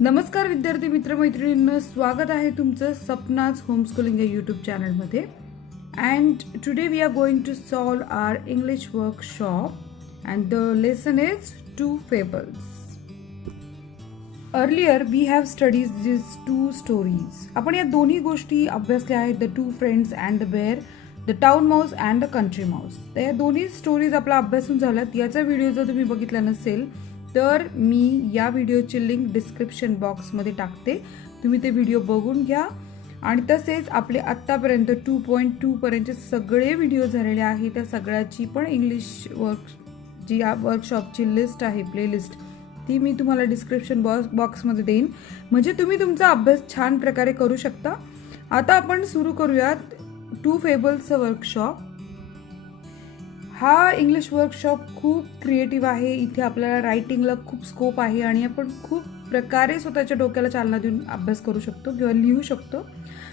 नमस्कार विद्यार्थी मित्र मैत्रिणींनो, स्वागत आहे तुमचं सपनाज होमस्कूलिंग या यूट्यूब चॅनलमध्ये. And today we are going to solve our English workshop and the lesson is two fables. Earlier we have studies this two stories. आपण या दोन्ही गोष्टी अभ्यासल्या आहेत, the two friends and the bear, the town mouse and the country mouse. तर या दोन्ही stories आपला अभ्यासून झाल्यात. याचा व्हिडिओ जर तुम्ही बघितला नसेल तर मी या व्हिडिओची लिंक डिस्क्रिप्शन बॉक्समध्ये टाकते, तुम्ही ते व्हिडिओ बघून घ्या. आणि तसेच आपले आत्तापर्यंत 2.2 पर्यंतचे सगळे व्हिडिओ झालेले आहे, त्या सगळ्याची पण इंग्लिश जी वर्कशॉपची लिस्ट आहे, प्लेलिस्ट, ती मी तुम्हाला डिस्क्रिप्शन बॉक्समध्ये देईन, म्हणजे तुम्ही तुमचा अभ्यास छान प्रकारे करू शकता. आता आपण सुरू करूयात टू फेबल्सचं वर्कशॉप. हा इंग्लिश वर्कशॉप खूप क्रिएटिव्ह आहे. इथे आपल्याला रायटिंगला खूप स्कोप आहे आणि आपण खूप प्रकारे स्वतःच्या डोक्याला चालना देऊन अभ्यास करू शकतो किंवा लिहू शकतो.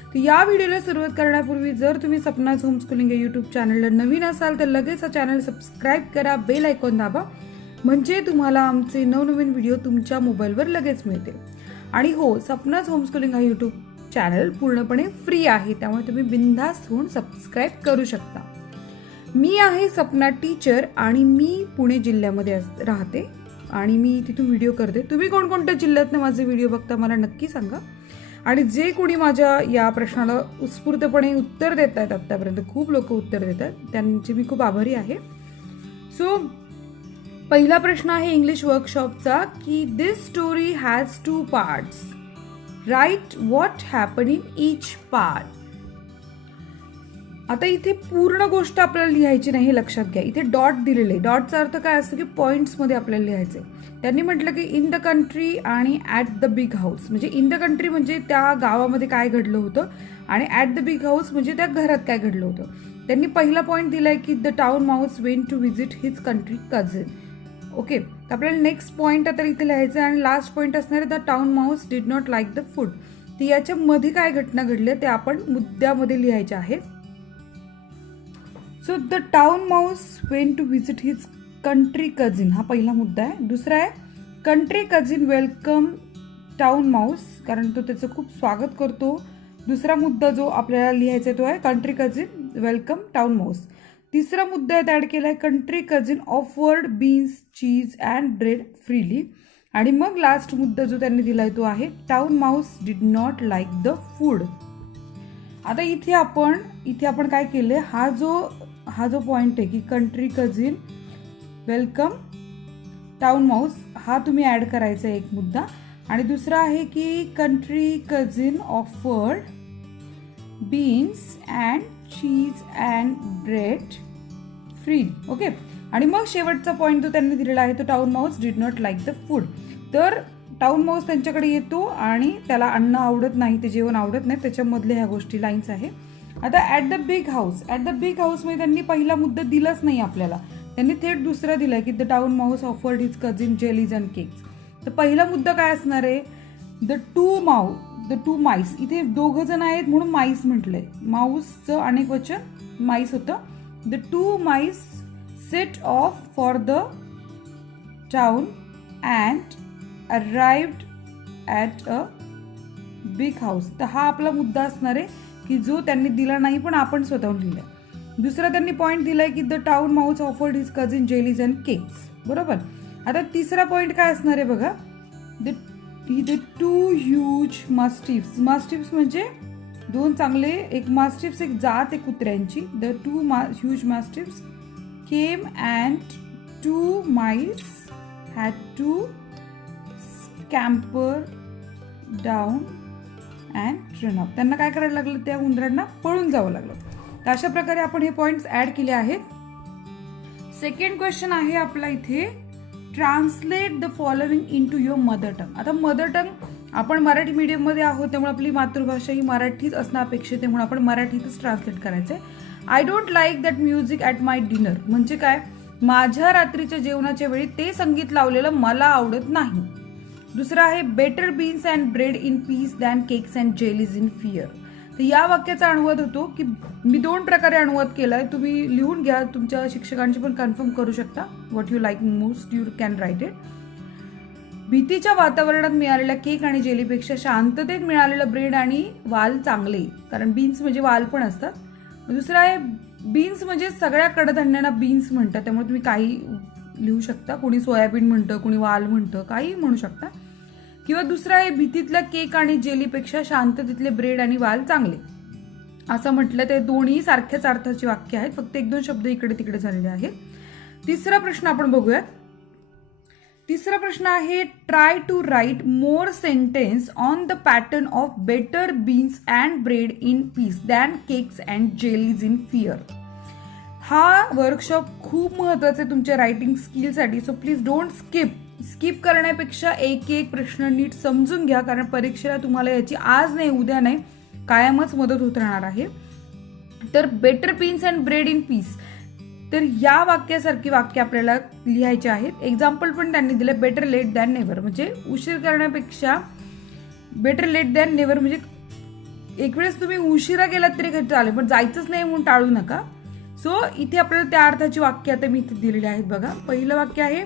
तर या व्हिडिओला सुरुवात करण्यापूर्वी जर तुम्ही सपनाज होमस्कूलिंग या यूट्यूब चॅनलला नवीन असाल तर लगेच हा चॅनल सबस्क्राईब करा, बेल आयकॉन दाबा, म्हणजे तुम्हाला आमचे नवनवीन व्हिडिओ तुमच्या मोबाईलवर लगेच मिळतील. आणि हो, सपनाज होमस्कूलिंग हा यूट्यूब चॅनल पूर्णपणे फ्री आहे, त्यामुळे तुम्ही बिनधास्त होऊन सबस्क्राईब करू शकता. मी आहे सपना टीचर आणि मी पुणे जिल्ह्यामध्ये राहते आणि मी तिथून व्हिडिओ करते. तुम्ही कोणकोणत्या जिल्ह्यातनं माझे व्हिडिओ बघता मला नक्की सांगा. आणि जे कोणी माझ्या या प्रश्नाला उत्स्फूर्तपणे उत्तर देत आहेत, आत्तापर्यंत खूप लोक उत्तर देत आहेत, त्यांची मी खूप आभारी आहे. सो पहिला प्रश्न आहे इंग्लिश वर्कशॉपचा की this story has 2 parts. Right what happen in each part. आता इथे पूर्ण गोष्ट आपल्याला लिहायची नाही, हे लक्षात घ्या. इथे डॉट दिलेले, डॉटचा अर्थ काय असतो की पॉइंट्समध्ये आपल्याला लिहायचे. त्यांनी म्हटलं की इन द कंट्री आणि ॲट द बिग हाऊस. म्हणजे इन द कंट्री म्हणजे त्या गावामध्ये काय घडलं होतं आणि ॲट द बिग हाऊस म्हणजे त्या घरात काय घडलं होतं. त्यांनी पहिला पॉईंट दिलाय की the town mouse went to visit his country cousin. Okay, तर आपल्याला नेक्स्ट पॉईंट आता इथे लिहायचं आणि लास्ट पॉईंट असणार आहे the town Mouse did not like the food. तर याच्यामध्ये काय घटना घडल्या ते आपण मुद्द्यामध्ये लिहायच्या आहेत. So the town mouse went to visit his country cousin, हा पहिला मुद्दा आहे. दुसरा आहे country cousin welcome town mouse, कारण तो त्याचं खूप स्वागत करतो. दुसरा मुद्दा जो आपल्याला लिहायचा तो आहे country cousin welcome town Mouse. तिसरा मुद्दा आहे ॲड केला आहे country cousin offered beans, cheese and bread freely. आणि मग लास्ट मुद्दा जो त्यांनी दिलाय तो आहे town Mouse did not like the food. आता इथे आपण काय केले, हा जो पॉइंट आहे की country cousin welcome town Mouse, हा तुम्ही ऍड करायचा आहे एक मुद्दा. आणि दुसरा आहे की country cousin offered beans and cheese and bread free. Okay, आणि मग शेवटचा पॉइंट जो त्यांनी दिलेला आहे तो town Mouse did not like the food. तर टाउन माऊस त्यांच्याकडे येतो आणि त्याला अन्न आवडत नाही, ते जेवण आवडत नाही, त्याच्यामधल्या ह्या गोष्टी लाईन्स आहे. आता at the big house, at the big हाऊसमध्ये त्यांनी पहिला मुद्दा दिलाच नाही आपल्याला, त्यांनी थेट दुसरा दिलाय की the town mouse offered his cousin jellies and cakes. तर पहिला मुद्दा काय असणार आहे द टू माईस. इथे दोघं जण आहेत म्हणून माईस म्हटलंय, माऊसचं अनेक वचन माईस होतं. The two MICE set of for the town and arrived at a big house. तर हा आपला मुद्दा असणार आहे की जो त्यांनी दिला नाही पण आपण स्वतःहून लिहिला. दुसरा त्यांनी पॉईंट दिलाय की the town mouse offered his cousin jellies and cakes, बरोबर. आता तिसरा पॉईंट काय असणार आहे बघा, the two huge mastiffs. Mastiffs म्हणजे दोन चांगले, एक मास्टिफ्स एक जात आहे कुत्र्यांची. The two huge mastiffs came and two mice had to scamper down and run up. त्यांना काय करायला लागलं, त्या उंदरांना पळून जावं लागलं. तर अशा प्रकारे आपण हे पॉइंट्स ऍड केले आहेत. सेकंड क्वेश्चन आहे आपला इथे translate the following into your mother tongue. आता मदर टंग, आपण मराठी मीडियममध्ये आहोत त्यामुळे आपली मातृभाषा ही मराठीच असणं अपेक्षित आहे, म्हणून आपण मराठीतच ट्रान्सलेट करायचंय. I don't like that music at my dinner. म्हणजे काय, माझ्या रात्रीच्या जेवणाच्या वेळी ते संगीत लावलेलं मला आवडत नाही. दुसरा आहे better beans and bread in peace than cakes and jellies in fear. तर या वाक्याचा अनुवाद होतो की मी 2 प्रकारे अनुवाद केलाय, तुम्ही लिहून घ्या, तुमच्या शिक्षकांची पण कन्फर्म करू शकता. What you like most you can write it. भीतीच्या वातावरणात मिळालेल्या केक आणि जेलीपेक्षा शांततेत मिळालेलं ब्रेड आणि वाल चांगले, कारण बीन्स म्हणजे वाल पण असतात. दुसरं आहे बीन्स म्हणजे सगळ्या कडधान्यांना बीन्स म्हणतात, त्यामुळे तुम्ही काही लिहू शकता. कोणी सोयाबीन म्हणतं, कोणी वाल म्हणतं, काही म्हणू शकता. किंवा दुसरं आहे भीतीतल्या केक आणि जेलीपेक्षा शांततेतले ब्रेड आणि वाल चांगले, असं म्हटलं. ते दोन्ही सारख्याच अर्थाची वाक्य आहेत, फक्त 1-2 शब्द इकडे तिकडे झालेले आहेत. तिसरा प्रश्न आपण बघूयात. तिसरा प्रश्न आहे try to write more sentence on the pattern of better beans and bread in peace than cakes and jellies in fear. हा वर्कशॉप खूप महत्वाचा आहे तुमच्या रायटिंग स्किलसाठी, सो प्लीज डोंट स्किप करण्यापेक्षा एक एक प्रश्न नीट समजून घ्या, कारण परीक्षेला तुम्हाला याची आज नाही उद्या नाही कायमच मदत होत राहणार आहे. तर better beans and bread in piece, तर या वाक्यासारखी वाक्य आपल्याला लिहायचे आहेत. एक्झाम्पल पण त्यांनी दिले, बेटर लेट दॅन नेव्हर, म्हणजे उशीर करण्यापेक्षा बेटर लेट दॅन नेव्हर, म्हणजे एक वेळेस तुम्ही उशिरा गेलात तरी चालेल पण जायचंच नाही म्हणून टाळू नका. सो इथे आपल्याला त्या अर्थाची वाक्य आता मी इथे दिलेली आहेत बघा. पहिलं वाक्य आहे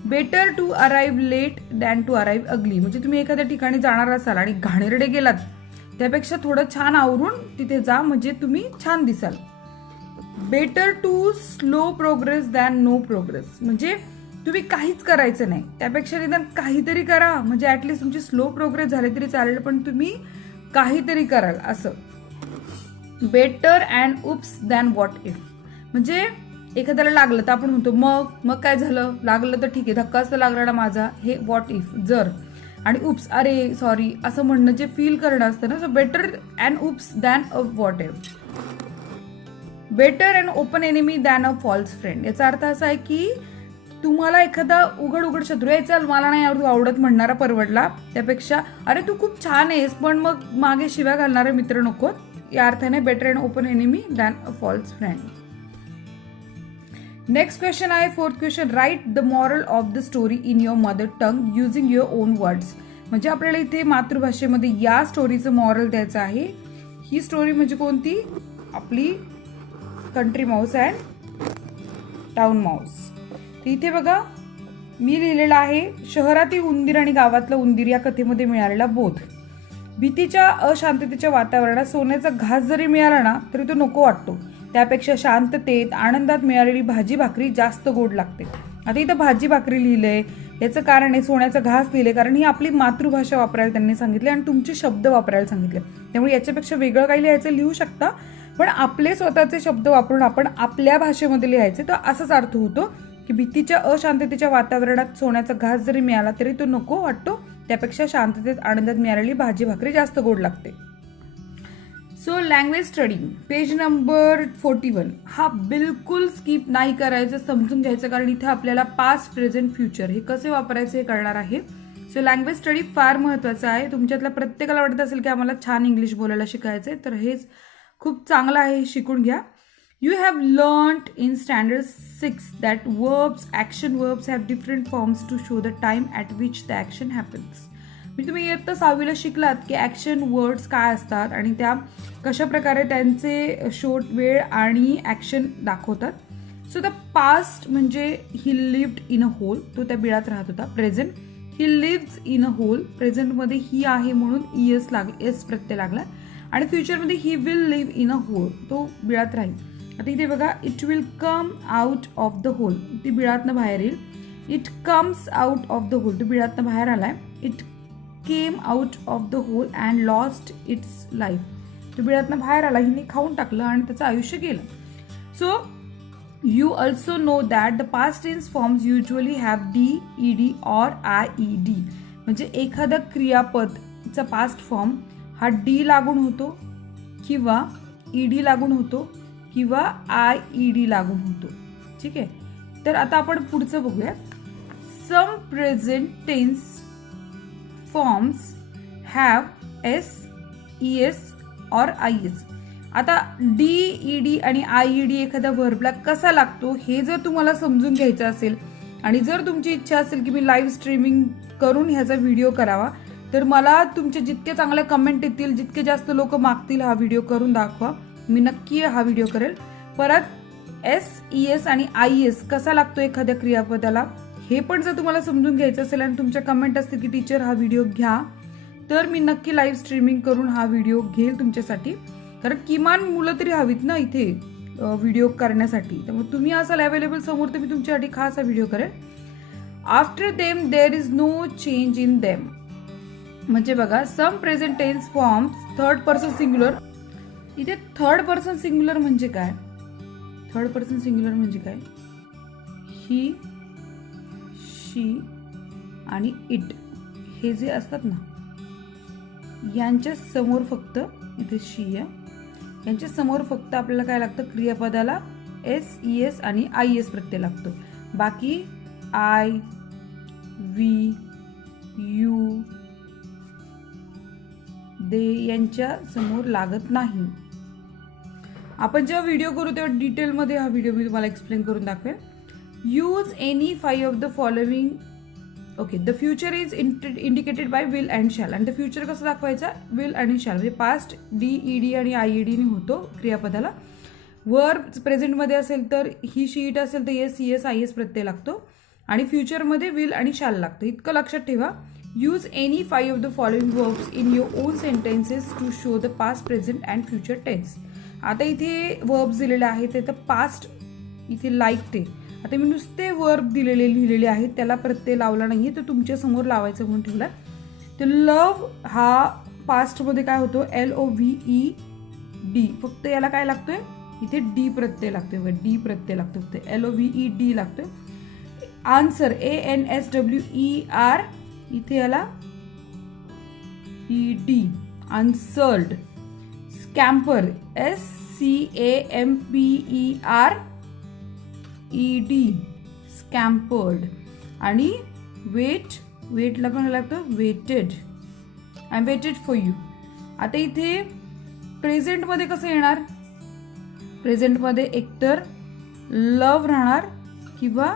better to arrive late than to arrive ugly, म्हणजे तुम्ही एखाद्या ठिकाणी जाणार असाल आणि घाणेरडे गेलात त्यापेक्षा थोडं छान आवरून तिथे जा, म्हणजे तुम्ही छान दिसाल. Better to slow progress than no progress, म्हणजे तुम्ही काहीच करायचं नाही त्यापेक्षा निदान काहीतरी करा, म्हणजे ऍटलीस्ट तुमची स्लो प्रोग्रेस झाली तरी चालेल पण तुम्ही काहीतरी कराल असं. Better and oops than what if, म्हणजे एखाद्याला लागलं तर आपण म्हणतो मग काय झालं, लागलं तर ठीक आहे, धक्काच तर लागला ना माझा, हे व्हॉट इफ जर. आणि उप्स अरे सॉरी असं म्हणणं जे फील करणं असतं ना. So better and oops than a what if. Better and open enemy than a false friend, याचा अर्थ असा आहे की तुम्हाला एखादा उघड शत्रू आहे, चल मला नाही आवडत म्हणणारा परवडला त्यापेक्षा अरे तू खूप छान आहेस पण मग मागे शिव्या घालणारे मित्र नको, या अर्थाने better and open enemy than a false friend. Next question आहे 4th question, write the moral of the story in your mother tongue using your own words, म्हणजे आपल्याला इथे मातृभाषेमध्ये या स्टोरीचं मॉरल द्यायचं आहे. ही स्टोरी म्हणजे कोणती, आपली country Mouse and town Mouse. इथे बघा मी लिहिलेलं आहे शहरातील उंदीर आणि गावातलं उंदीर या कथेमध्ये मिळालेला बोध. भीतीच्या अशांततेच्या वातावरणात सोन्याचा घास जरी मिळाला ना तरी तो नको वाटतो, त्यापेक्षा शांततेत आनंदात मिळालेली भाजी भाकरी जास्त गोड लागते. आता इथं भाजी भाकरी लिहिलंय याचं कारण आहे, सोन्याचा घास लिहिलंय कारण ही आपली मातृभाषा वापरायला त्यांनी सांगितले आणि तुमचे शब्द वापरायला सांगितले, त्यामुळे याच्यापेक्षा वेगळं काही लिहायचं लिहू शकता पण आपले स्वतःचे शब्द वापरून आपण आपल्या भाषेमध्ये लिहायचे. तर असाच अर्थ होतो की भीतीच्या अशांततेच्या वातावरणात सोन्याचा घास जरी मिळाला तरी तो नको वाटतो, त्यापेक्षा शांततेत आनंदात मिळालेली भाजी भाकरी जास्त गोड लागते. So language study page number 41 हा बिलकुल स्किप नाही करायचं, समजून घ्यायचं, कारण इथे आपल्याला पास्ट प्रेझेंट फ्युचर हे कसे वापरायचे हे कळणार आहे. सो लँग्वेज स्टडी फार महत्वाचं आहे. तुमच्यातल्या प्रत्येकाला वाटत असेल की आम्हाला छान इंग्लिश बोलायला शिकायचंय, तर हेच खूप चांगलं आहे, शिकून घ्या. You have learned in standard 6 that verbs, action verbs have different forms to show the time at which the action happens. म्हणजे तुम्ही इयत्ता 6वीला शिकलात की ॲक्शन वर्ड्स काय असतात आणि त्या कशा प्रकारे त्यांचे शॉर्ट वेळ आणि ॲक्शन दाखवतात. सो द पास्ट म्हणजे he lived in a hole, तो त्या बिळात राहत होता. Present he lives in a hole, प्रेझेंटमध्ये ही आहे म्हणून एस प्रत्यय लागला. आणि फ्युचरमध्ये he will live in a hole, तो बिळात राहील. आता इथे बघा it will come out of the hole, ती बिळातनं बाहेर येईल. It comes out of the hole, तो बिळातनं बाहेर आलाय. It came out of the hole and lost its life, तो बिळातनं बाहेर आला, हिने खाऊन टाकलं आणि त्याचं आयुष्य गेलं. So you also know that the past tense forms usually have D, ED or IED, म्हणजे एखादं क्रियापदचा पास्ट फॉर्म हा डी लागून होतो किंवा ईडी लागून होतो किंवा आयईडी लागून होतो. ठीक आहे, तर आता आपण पुढचं बघूया. Some present tense forms have S, ES or IES. आता डी, ईडी आणि आयईडी एखाद्या व्हर्बला कसा लागतो हे जर तुम्हाला समजून घ्यायचं असेल आणि जर तुमची इच्छा असेल की मी लाईव्ह स्ट्रीमिंग करून ह्याचा व्हिडिओ करावा, तर मला तुमचे जितके चांगले कमेंट येतील, जितके जास्त लोक मागतील हा व्हिडिओ करून दाखवा, मी नक्की हा व्हिडिओ करेल. परत एस, ईएस आणि आयएस कसा लागतो एखाद्या क्रियापदाला हे पण जर तुम्हाला समजून घ्यायचं असेल आणि तुमच्या कमेंट असतील की टीचर हा व्हिडिओ घ्या, तर मी नक्की लाईव्ह स्ट्रीमिंग करून हा व्हिडिओ घेईल तुमच्यासाठी. कारण किमान मुलं तरी हवीत ना इथे व्हिडिओ करण्यासाठी. त्यामुळे तुम्ही असाल अवेलेबल समोर तर मी तुमच्यासाठी खास हा व्हिडिओ करेन. After them there is no change in them. म्हणजे बघा, some present tense forms third person singular. इथे थर्ड पर्सन सिंग्युलर म्हणजे काय? थर्ड पर्सन सिंग्युलर म्हणजे काय? ही, शी आणि इट हे जे असतात ना, यांच्या समोर फक्त इथे शी आहे, यांच्या समोर फक्त आपल्याला काय लागतं? क्रियापदाला एस, ES आणि IS प्रत्यय लागतो. बाकी आय, वी, यू, दे यांच्या समोर लागत नाही. आपण जेव्हा व्हिडिओ करू तेव्हा डिटेलमध्ये हा व्हिडिओ मी तुम्हाला एक्सप्लेन करून दाखवेल. Use any 5 of the following. Okay, the future is indicated by will and shall. आणि द फ्युचर कसं दाखवायचा? विल आणि शॅल. म्हणजे पास्ट DED आणि IED ने होतो क्रियापदाला. वर्ब प्रेझेंटमध्ये असेल तर ही, शी, इट असेल तर एस, ES, IS प्रत्यय लागतो. आणि फ्युचरमध्ये विल आणि शॅल लागतं. इतकं लक्षात ठेवा. Use any 5 of the following verbs in your own sentences to show the past, present and future tense. आता इथे वर्ब्स दिलेले आहेत, तर पास्ट इथे लाईक ते. आता मी नुसते वर्ब लिहिलेले आहेत, त्याला प्रत्यय लावला नाहीये, तर तुमच्या समोर लावायचं म्हणून ठेवला. तर लव हा पास्टमध्ये काय होतो? LOVED. फक्त याला काय लागतोय? इथे D प्रत्यय लागतोय. D प्रत्यय लागतो फक्त. LOVED लागतोय. Answer ANSWER. इथे याला ED. Answered. Scamper SCAMPERED. Scampered. आणि वेटला पण लागतं waited. I am waited for you. आता इथे प्रेझेंटमध्ये कसं येणार? प्रेझेंटमध्ये एकतर लव राहणार किंवा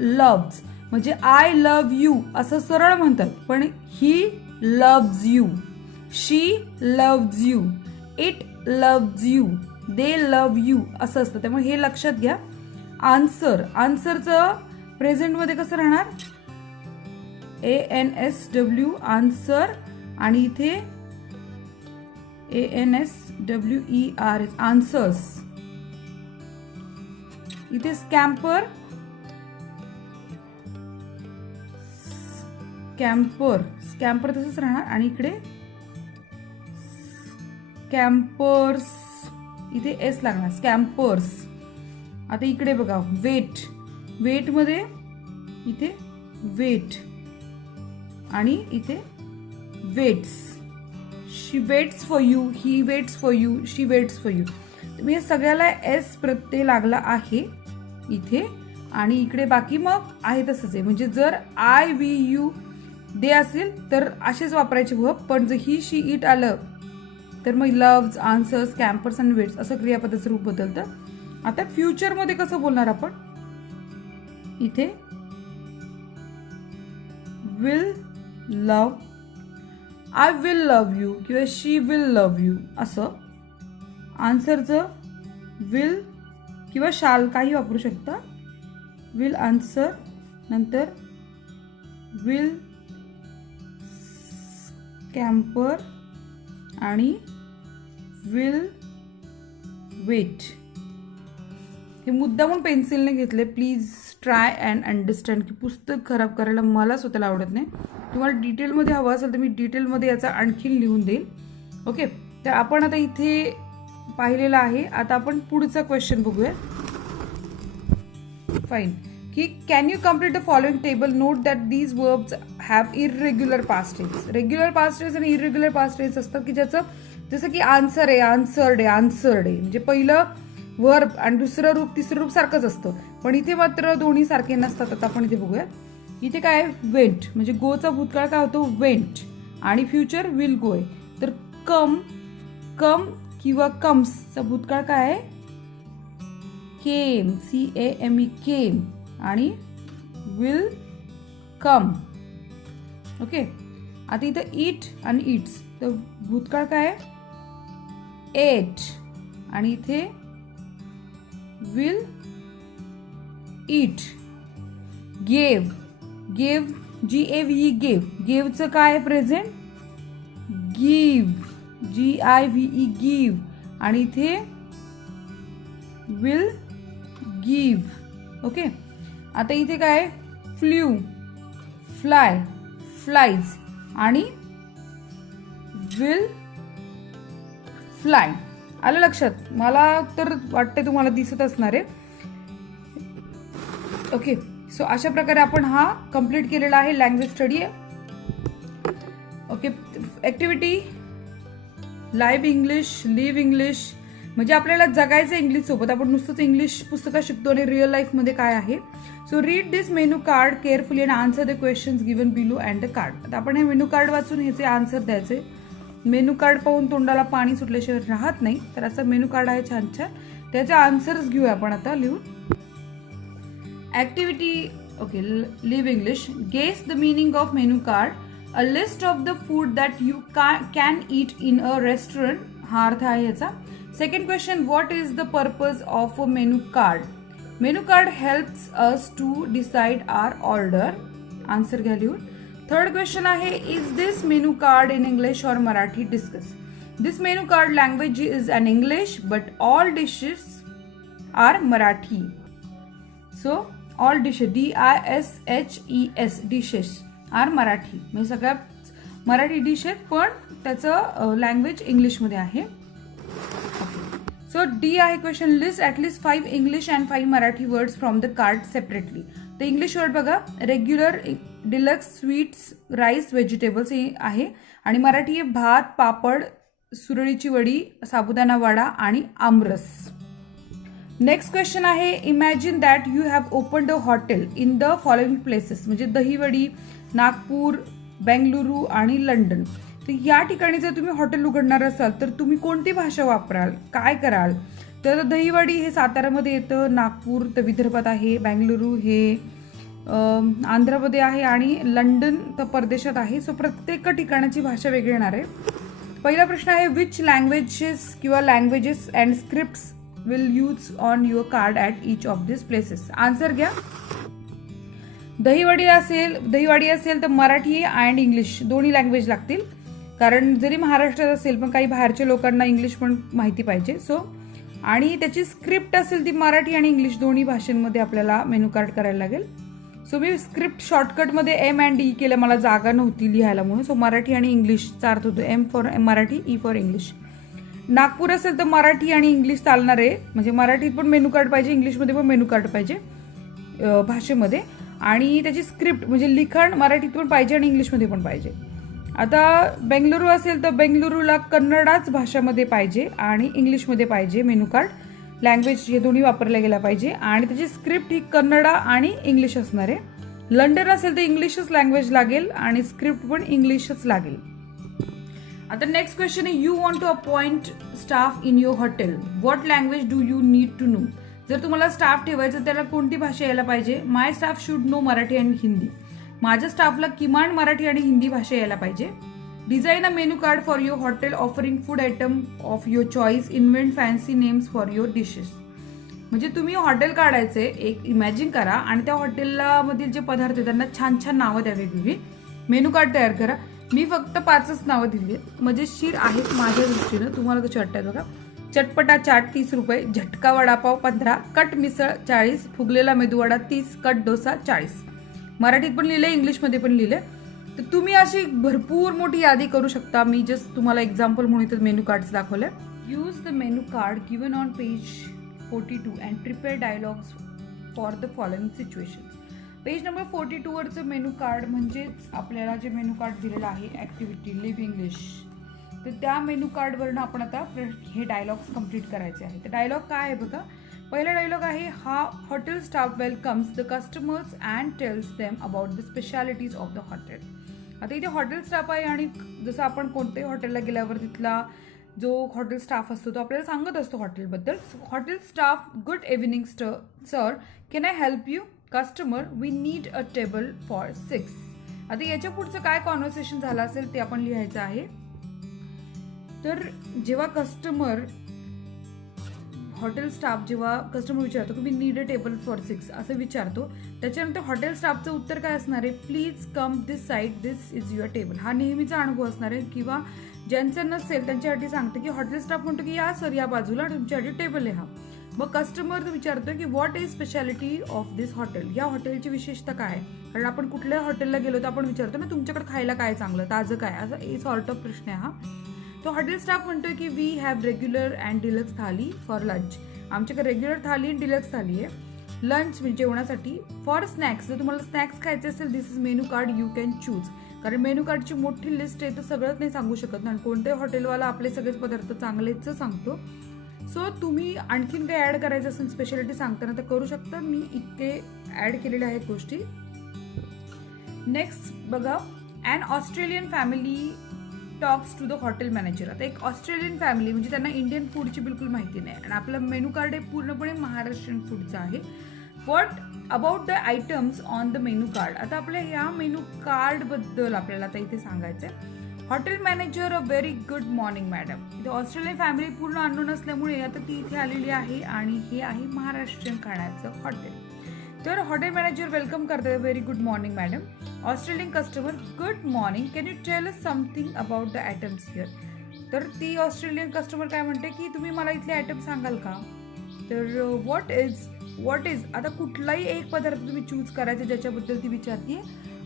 लव्ज. म्हणजे आय लव्ह यू असं सरळ म्हणतात, पण he loves you, she loves you, it loves you, they love you असं असतं. त्यामुळे हे लक्षात घ्या. आन्सर, आन्सरचं प्रेझेंटमध्ये कसं राहणार? ANSW answer. आणि इथे ANSWER आन्सर्स. इथे स्कॅम्पर, स्कॅम्पर तसंच राहणार. आणि इकडे स्कॅम्पर्स, इथे S लागणार. स्कॅम्पर्स. आता इकडे बघा, वेटमध्ये इथे वेट आणि इथे waits. She waits for you, he waits for you, she waits for you. तुम्ही हे सगळ्याला S प्रत्यय लागला आहे इथे. आणि इकडे बाकी मग आहे तसंच आहे. म्हणजे जर आय, वी, यू, दे असेल तर असेच वापरायचे वर्ब. पण जर ही, शी, इट आलं तर मग लव्ज, आन्सर्स, कॅम्पर्स आणि वेट्स असं क्रियापदाचं रूप बदलतं. आता फ्युचरमध्ये कसं बोलणार आपण? इथे will love, I will love you किंवा शी विल लव्ह यू असं. आन्सरचं विल किंवा शाल काही वापरू शकता. विल आन्सर, नंतर विल स्कॅम्पर आणि विल वेट. हे मुद्दामून पेन्सिलने घेतले. प्लीज ट्राय अँड अंडरस्टँड की पुस्तक खराब करायला मला स्वतःला आवडत नाही. तुम्हाला डिटेलमध्ये हवं असेल तर मी डिटेलमध्ये याचा आणखीन लिहून देईल. ओके, तर आपण आता इथे पाहिलेलं आहे. आता आपण पुढचा क्वेश्चन बघूया. फाईन. की can you complete the following table? Note that these verbs have irregular past tense. Regular past tense आणि इररेग्युलर पास्ट टेन्स असतात की ज्याचं, जसं की आन्सर आहे, आन्सर्ड आहे, आन्सर्ड आहे. म्हणजे पहिलं वर्ब आणि दुसरं रूप तिसरं रूप सारखंच असतं. पण इथे मात्र दोन्ही सारखे नसतात. आता आपण इथे बघूया. इथे काय आहे? वेंट. म्हणजे गोचा भूतकाळ काय होतो? वेंट. आणि फ्युचर विल गो आहे. तर कम किंवा कम्सचा भूतकाळ काय आहे? केम. CAME केम. आणि विल कम. ओके. आता इथं इट आणि इट्स, तर भूतकाळ काय आहे? एट. आणि इथे will eat. Gave, gave GAVE gave, गेवचं काय आहे प्रेझेंट? Give, GIVE give. आणि इथे विल गिव्ह. ओके. आता इथे काय? फ्ल्यू, फ्लाय, फ्लाईज आणि विल फ्लाय. आलं लक्षात? मला तर वाटते तुम्हाला दिसत असणार आहे. ओके. सो अशा प्रकारे आपण हा कंप्लीट केलेला आहे language study. Okay. Activity live English, live English. म्हणजे आपल्याला जगायचं इंग्लिश सोबत. आपण नुसतंच इंग्लिश पुस्तकात शिकतो आणि रिअल लाईफ मध्ये काय आहे. So read this menu card carefully and answer the questions given below and the card. आता आपण हे मेनू कार्ड वाचून ह्याचे आन्सर द्यायचे. मेनू कार्ड पाहून तोंडाला पाणी सुटल्याशिवाय राहत नाही. तर असं मेनू कार्ड आहे छान छान. त्याचे आन्सर्स घेऊया आपण आता लिहून. Activity. Okay. Live English. Guess the meaning of menu card. A list of the food that you can eat in a restaurant. हा अर्थ आहे याचा. Second question, what is the purpose of a menu card? Menu card helps us to decide our order. Answer घ्या लिहून. Third question आहे, is this menu card in English और Marathi? Discuss. This menu card language is in English but all dishes are Marathi. So all dishes, DISHES dishes are Marathi. म्हणजे सगळ्या Marathi dish आहेत पण त्याचं language इंग्लिशमध्ये आहे. सो डी आहे question, list at least 5 English and 5 Marathi words from the card separately. तर English word बघा, regular, deluxe, sweets, rice, vegetables हे आहे. आणि मराठी आहे भात, पापड, सुरळीची वडी, साबुदाणा वडा आणि आमरस. नेक्स्ट क्वेश्चन आहे, imagine that you have opened a hotel in the following places. म्हणजे दहीवडी, नागपूर, बेंगलुरू आणि लंडन. तर या ठिकाणी जर तुम्ही हॉटेल उघडणार असाल तर तुम्ही कोणती भाषा वापराल, काय कराल? तर दहीवडी हे सातारामध्ये येतं, नागपूर तर विदर्भात आहे, बेंगलुरू हे आंध्रमध्ये आहे आणि लंडन तर परदेशात आहे. सो प्रत्येक ठिकाणाची भाषा वेगळी येणार आहे. पहिला प्रश्न आहे, विच लँग्वेजेस किंवा languages and scripts will use on your card at each of this places? Answer घ्या. दहीवडी असेल तर मराठी अँड इंग्लिश दोन्ही लँग्वेज लागतील. कारण जरी महाराष्ट्रात असेल पण काही बाहेरच्या लोकांना इंग्लिश पण माहिती पाहिजे. सो आणि त्याची स्क्रिप्ट असेल ती मराठी आणि इंग्लिश दोन्ही भाषांमध्ये आपल्याला मेनू कार्ड करायला लागेल. सो मी स्क्रिप्ट शॉर्टकटमध्ये M&E केलं, मला जागा नव्हती लिहायला म्हणून. सो मराठी आणि इंग्लिशचा अर्थ होतो M for Marathi, E for English. Nagpur असेल तर मराठी आणि इंग्लिश चालणार आहे. म्हणजे मराठीत पण मेनू कार्ड पाहिजे, इंग्लिशमध्ये पण मेनू कार्ड पाहिजे भाषेमध्ये. आणि त्याची स्क्रिप्ट म्हणजे लिखाण मराठीत पण पाहिजे आणि इंग्लिशमध्ये पण पाहिजे. आता बेंगलुरू असेल तर बेंगलुरूला कन्नडाच भाषामध्ये पाहिजे आणि इंग्लिशमध्ये पाहिजे मेनू कार्ड. लँग्वेज हे दोन्ही वापरल्या गेल्या पाहिजे आणि त्याची स्क्रिप्ट ही कन्नडा आणि इंग्लिश असणार आहे. लंडन असेल तर इंग्लिशच लँग्वेज लागेल आणि स्क्रिप्ट पण इंग्लिशच लागेल. आता नेक्स्ट क्वेश्चन आहे, you want to appoint staff in your hotel. What language do you need to know? जर तुम्हाला स्टाफ ठेवायचं त्याला कोणती भाषा यायला पाहिजे? My staff should know Marathi and Hindi. माझ्या स्टाफला किमान मराठी आणि हिंदी भाषा यायला पाहिजे. Design a menu card for your hotel offering food item of your choice. Invent fancy names for your dishes. म्हणजे तुम्ही हॉटेल काढायचे, एक इमॅजिन करा आणि त्या हॉटेलला मधील जे पदार्थ आहेत त्यांना छान छान नावं द्या, वेगवेगळी मेनू कार्ड तयार करा. मी फक्त 5च नावं दिली आहेत, मजेशीर आहेत माझ्या दृष्टीनं. तुम्हाला कशी वाटतात बघा. चटपटा चाट 30 रुपये, झटका वडापाव 15, कट मिसळ 40, फुगलेला मेदूवडा 30, कट डोसा 40. मराठीत पण लिहिले, इंग्लिशमध्ये पण लिहिले. तर तुम्ही अशी भरपूर मोठी यादी करू शकता. मी जस्ट तुम्हाला एक्झाम्पल म्हणून इथं मेनू कार्ड्स दाखवले. Use the menu card given on page 42 and prepare dialogues for the following situations. Page number 42 वरचं मेनू कार्ड म्हणजेच आपल्याला जे मेनू कार्ड दिलेलं आहे ॲक्टिव्हिटी लिव्ह इंग्लिश, तर त्या मेनू कार्डवरनं आपण आता हे डायलॉग्स कंप्लीट करायचे आहे. तर डायलॉग काय आहे बघा. पहिला डायलॉग आहे, हा hotel staff welcomes the customers and tells them about the specialities of the hotel. आता इथे हॉटेल स्टाफ आहे आणि जसं आपण कोणत्याही हॉटेलला गेल्यावर तिथला जो हॉटेल स्टाफ असतो तो आपल्याला सांगत असतो हॉटेलबद्दल. Hotel staff, good evening sir, can I help you? Customer, we need a table for 6. आता याच्या पुढचं काय कॉन्व्हर्सेशन झालं असेल ते आपण लिहायचं आहे. तर जेव्हा कस्टमर हॉटेल स्टाफ जेव्हा कस्टमर विचारतो की we need a table for 6 असं विचारतो, त्याच्यानंतर हॉटेल स्टाफचं उत्तर काय असणार आहे, please come this side, this is your table. हा नेहमीचा अनुभव असणार आहे. किंवा ज्यांचं नसेल त्यांच्यासाठी सांगते की हॉटेल स्टाफ म्हणतो की या सर या बाजूला तुमच्यासाठी टेबल आहे. हा मग कस्टमर विचारतो की what is speciality of this hotel, या हॉटेलची विशेषता काय आहे. कारण आपण कुठल्या हॉटेलला गेलो तर आपण विचारतो ना तुमच्याकडे खायला काय चांगलं, ताजं काय, असं सॉर्ट ऑफ प्रश्न आहे हा. तो हॉटेल स्टाफ म्हणतोय की we have regular and deluxe thali for lunch. आमच्याकडे रेग्युलर थाली आणि डिलक्स थाली आहे लंच जेवणासाठी. फॉर स्नॅक्स, जर तुम्हाला स्नॅक्स खायचे असेल this is menu card, you can choose. कारण मेनू कार्डची मोठी लिस्ट आहे तर सगळंच नाही सांगू शकत ना, कोणत्याही हॉटेलवाला आपले सगळेच पदार्थ चांगलेच सांगतो. सो तुम्ही आणखीन काही ऍड करायचं असेल स्पेशालिटी सांगताना तर करू शकता. मी इतके ऍड केलेल्या आहेत गोष्टी. नेक्स्ट बघा, and Australian family talks to the hotel manager. आता एक ऑस्ट्रेलियन फॅमिली म्हणजे त्यांना इंडियन फूडची बिलकुल माहिती नाही आणि आपलं मेनू कार्ड हे पूर्णपणे महाराष्ट्रीयन फूडचं आहे. What about the items on the menu card. आता आपल्या या मेनू कार्ड बद्दल आपल्याला आता इथे सांगायचंय. Hotel manager, a very good morning madam. इथे ऑस्ट्रेलियन फॅमिली पूर्ण अननोन असल्यामुळे आता ती इथे आलेली आहे आणि हे आहे महाराष्ट्रीयन खाण्याचं हॉटेल. तर हॉटेल मॅनेजर वेलकम करतात, very good morning madam. Australian customer, good morning, can you tell us something about the items here. तर ती ऑस्ट्रेलियन कस्टमर काय म्हणते की तुम्ही मला इथले आयटम सांगाल का. तर व्हॉट इज आता कुठलाही एक पदार्थ तुम्ही चूज करायचा ज्याच्याबद्दल ती विचारतीये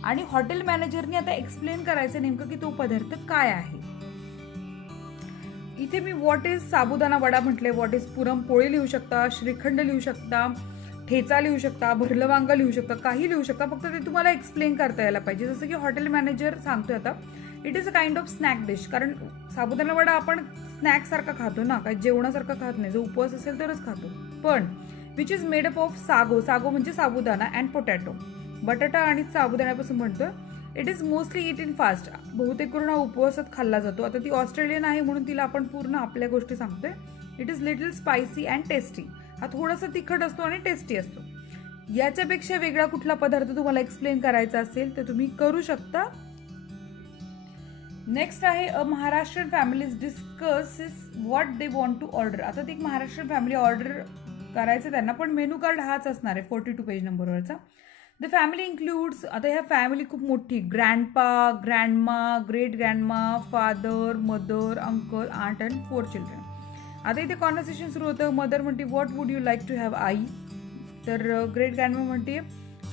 आणि हॉटेल मॅनेजरने आता एक्सप्लेन करायचं नेमकं की तो पदार्थ काय आहे. इथे me what is sabudana vada म्हटले, व्हॉट इज पुरणपोळी लिहू शकता, श्रीखंड लिहू शकता, ठेचा लिहू शकता, भरलं वांग लिहू शकता, काही लिहू शकता, फक्त ते तुम्हाला एक्सप्लेन करता यायला पाहिजे. जसं की हॉटेल मॅनेजर सांगतोय आता, it is a kind of snack dish. कारण साबुदाणा वडा आपण स्नॅक सारखा खातो ना, काही जेवणासारखा खात नाही, जो उपवास असेल तरच खातो. पण which is made up of sago म्हणजे साबुदाणा अँड पोटॅटो, बटाटा आणि साबुदाण्यापासून बनतोय. It is mostly it in fast, बहुतेक करून हा उपवासात खाल्ला जातो. आता ती ऑस्ट्रेलियन आहे म्हणून तिला आपण पूर्ण आपल्या गोष्टी सांगतोय. It is little spicy and tasty. हा थोडासा तिखट असतो आणि टेस्टी असतो. याच्यापेक्षा वेगळा कुठला पदार्थ तुम्हाला एक्सप्लेन करायचा असेल तर तुम्ही करू शकता. नेक्स्ट आहे, a Maharashtrian families discusses what they want to order. आता ती एक महाराष्ट्रीयन फॅमिली ऑर्डर करायचं त्यांना, पण मेनू कार्ड हाच असणार आहे 42 पेज नंबरवरचा. द फॅमिली इन्क्लूड्स, आता ह्या फॅमिली खूप मोठी, grandpa, grandma, great grandma, father, mother, uncle, aunt and 4 children. आता इथे कॉन्व्हर्सेशन सुरू होतं. मदर म्हणते what would you like to have आई. तर ग्रेट ग्रँडमा म्हणते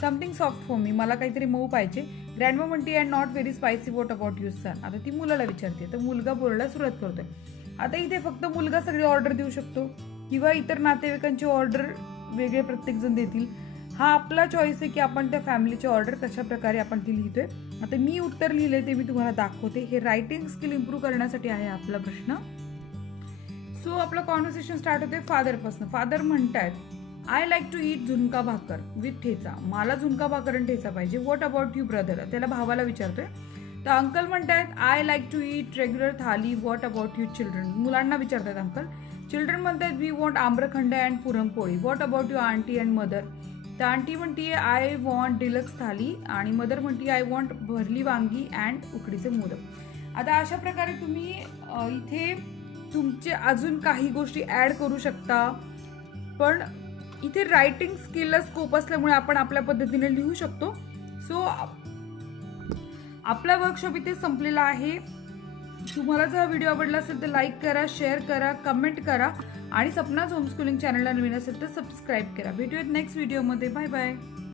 समथिंग सॉफ्ट फॉर मी, मला काहीतरी मऊ पाहिजे. ग्रँडमा म्हणते and not very spicy, what about your son. आता ती मुलाला विचारते, तर मुलगा बोलायला सुरुवात करतोय. आता इथे फक्त मुलगा सगळी ऑर्डर देऊ शकतो किंवा इतर नातेवाईकांची ऑर्डर वेगळे प्रत्येक जण देतील. हा आपला चॉईस आहे की आपण त्या फॅमिलीची ऑर्डर कशा प्रकारे आपण ती लिहितोय. आता मी उत्तर लिहिले ते मी तुम्हाला दाखवते. हे रायटिंग स्किल इम्प्रूव्ह करण्यासाठी आहे आपला प्रश्न. सो आपलं कॉन्व्हर्सेशन स्टार्ट होते फादरपासून. फादर म्हणतायत I like to eat zunka bhakar with ठेचा, मला झुणका भाकर आणि ठेचा पाहिजे. व्हॉट अबाउट यू ब्रदर, त्याला भावाला विचारतोय. तर अंकल म्हणतायत I like to eat regular thali, what about you children, मुलांना विचारतात अंकल. चिल्ड्रन म्हणतायत we want amrakhand and puranpoli, what about you aunty and mother. तर आंटी म्हणतीये आय वॉन्ट डिलक्स थाली आणि मदर म्हणतीये आय वॉन्ट भरली वांगी अँड उकडीचे मोदक. आता अशा प्रकारे तुम्ही इथे तुमचे अजून काही गोष्टी ऍड करू शकता, पण इथे रायटिंग स्किलला स्कोप असल्यामुळे आपण आपल्या पद्धतीने लिहू शकतो. सो आपला वर्कशॉप इथे संपलेला आहे. तुम्हाला जर हा व्हिडिओ आवडला असेल तर लाईक करा, शेअर करा, कमेंट करा आणि सपनाज होमस्कूलिंग चॅनलला नवीन असेल तर सबस्क्राईब करा. भेटूयात नेक्स्ट व्हिडिओमध्ये. Bye bye.